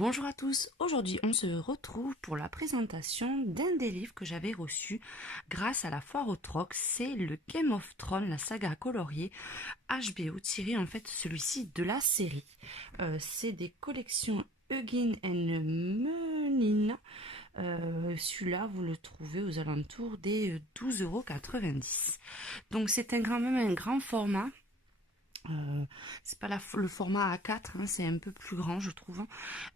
Bonjour à tous, aujourd'hui on se retrouve pour la présentation d'un des livres que j'avais reçu grâce à la foire au troc, c'est le Game of Thrones, la saga coloriée HBO, tiré en fait celui-ci de la série. C'est des collections Hugin and Munin. Celui-là vous le trouvez aux alentours des 12,90 €. Donc c'est quand même un grand format. C'est pas le format A4, hein, c'est un peu plus grand je trouve.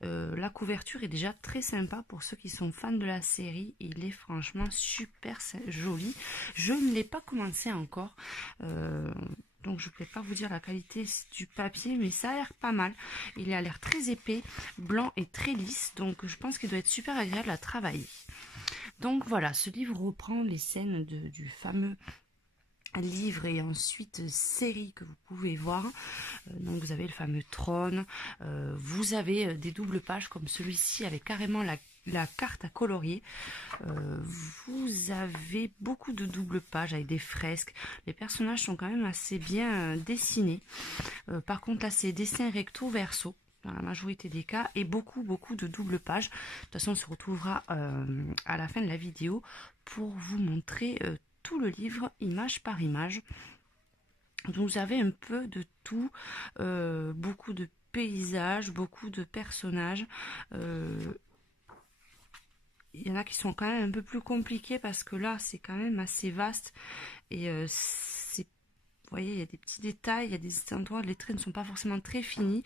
La couverture est déjà très sympa pour ceux qui sont fans de la série. Il est franchement super joli. Je ne l'ai pas commencé encore. Donc je ne peux pas vous dire la qualité du papier, mais ça a l'air pas mal. Il a l'air très épais, blanc et très lisse. Donc je pense qu'il doit être super agréable à travailler. Donc voilà, ce livre reprend les scènes du fameux livre et ensuite série que vous pouvez voir. Donc vous avez le fameux trône, vous avez des doubles pages comme celui-ci avec carrément la carte à colorier. Vous avez beaucoup de doubles pages avec des fresques. Les personnages sont quand même assez bien dessinés. Par contre là c'est dessin recto verso dans la majorité des cas et beaucoup de doubles pages. De toute façon on se retrouvera à la fin de la vidéo pour vous montrer tout le livre image par image. Vous avez un peu de tout, beaucoup de paysages, beaucoup de personnages. Il y en a qui sont quand même un peu plus compliqués parce que là c'est quand même assez vaste et vous voyez, il y a des petits détails, il y a des endroits, les traits ne sont pas forcément très finis,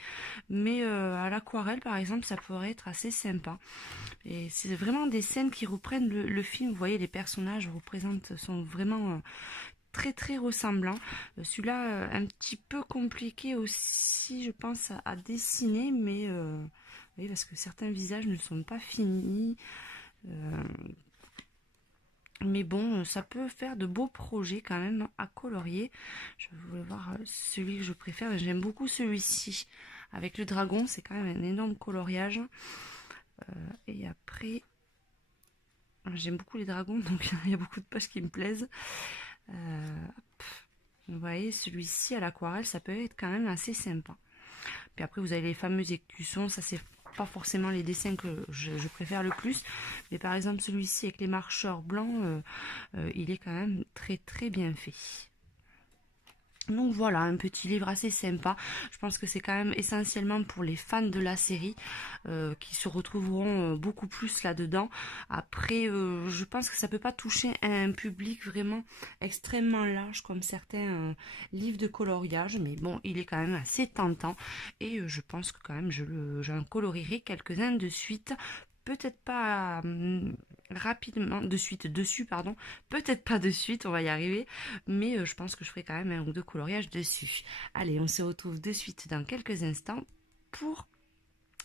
mais à l'aquarelle par exemple ça pourrait être assez sympa. Et c'est vraiment des scènes qui reprennent le film. Vous voyez, les personnages sont vraiment très ressemblants. Celui-là un petit peu compliqué aussi je pense à dessiner, mais oui, parce que certains visages ne sont pas finis. Mais bon, ça peut faire de beaux projets quand même à colorier. Je voulais voir celui que je préfère. J'aime beaucoup celui-ci. Avec le dragon, c'est quand même un énorme coloriage. Et après, j'aime beaucoup les dragons, donc il y a beaucoup de pages qui me plaisent. Vous voyez, celui-ci à l'aquarelle, ça peut être quand même assez sympa. Puis après, vous avez les fameux écussons. Ça, c'est pas forcément les dessins que je préfère le plus. Mais par exemple, celui-ci avec les marcheurs blancs, il est quand même très bien fait. Donc voilà, un petit livre assez sympa. Je pense que c'est quand même essentiellement pour les fans de la série qui se retrouveront beaucoup plus là-dedans. Après, je pense que ça peut pas toucher un public vraiment extrêmement large comme certains livres de coloriage. Mais bon, il est quand même assez tentant. Et je pense que quand même j'en colorierai quelques-uns de suite. Peut-être pas rapidement, dessus, pardon. Peut-être pas de suite, on va y arriver. Mais je pense que je ferai quand même un ou deux coloriages dessus. Allez, on se retrouve de suite dans quelques instants pour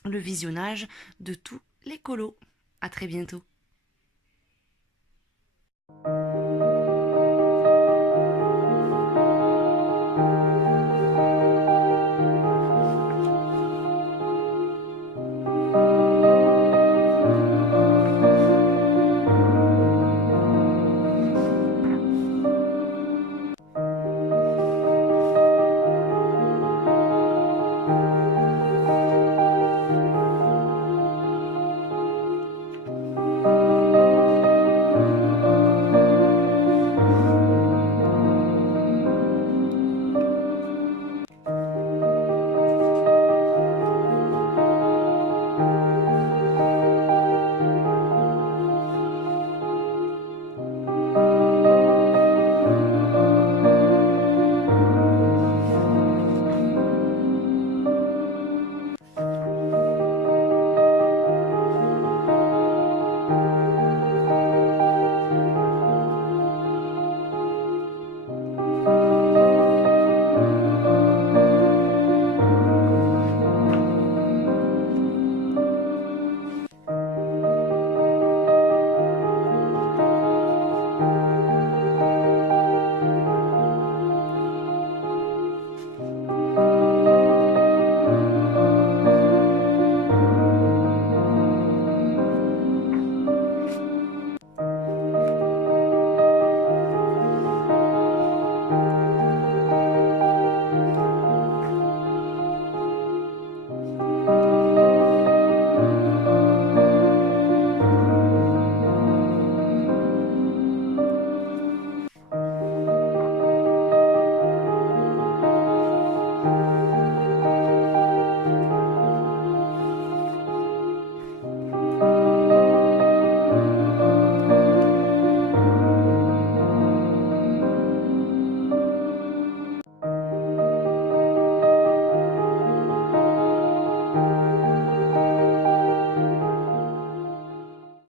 le visionnage de tous les colos. À très bientôt.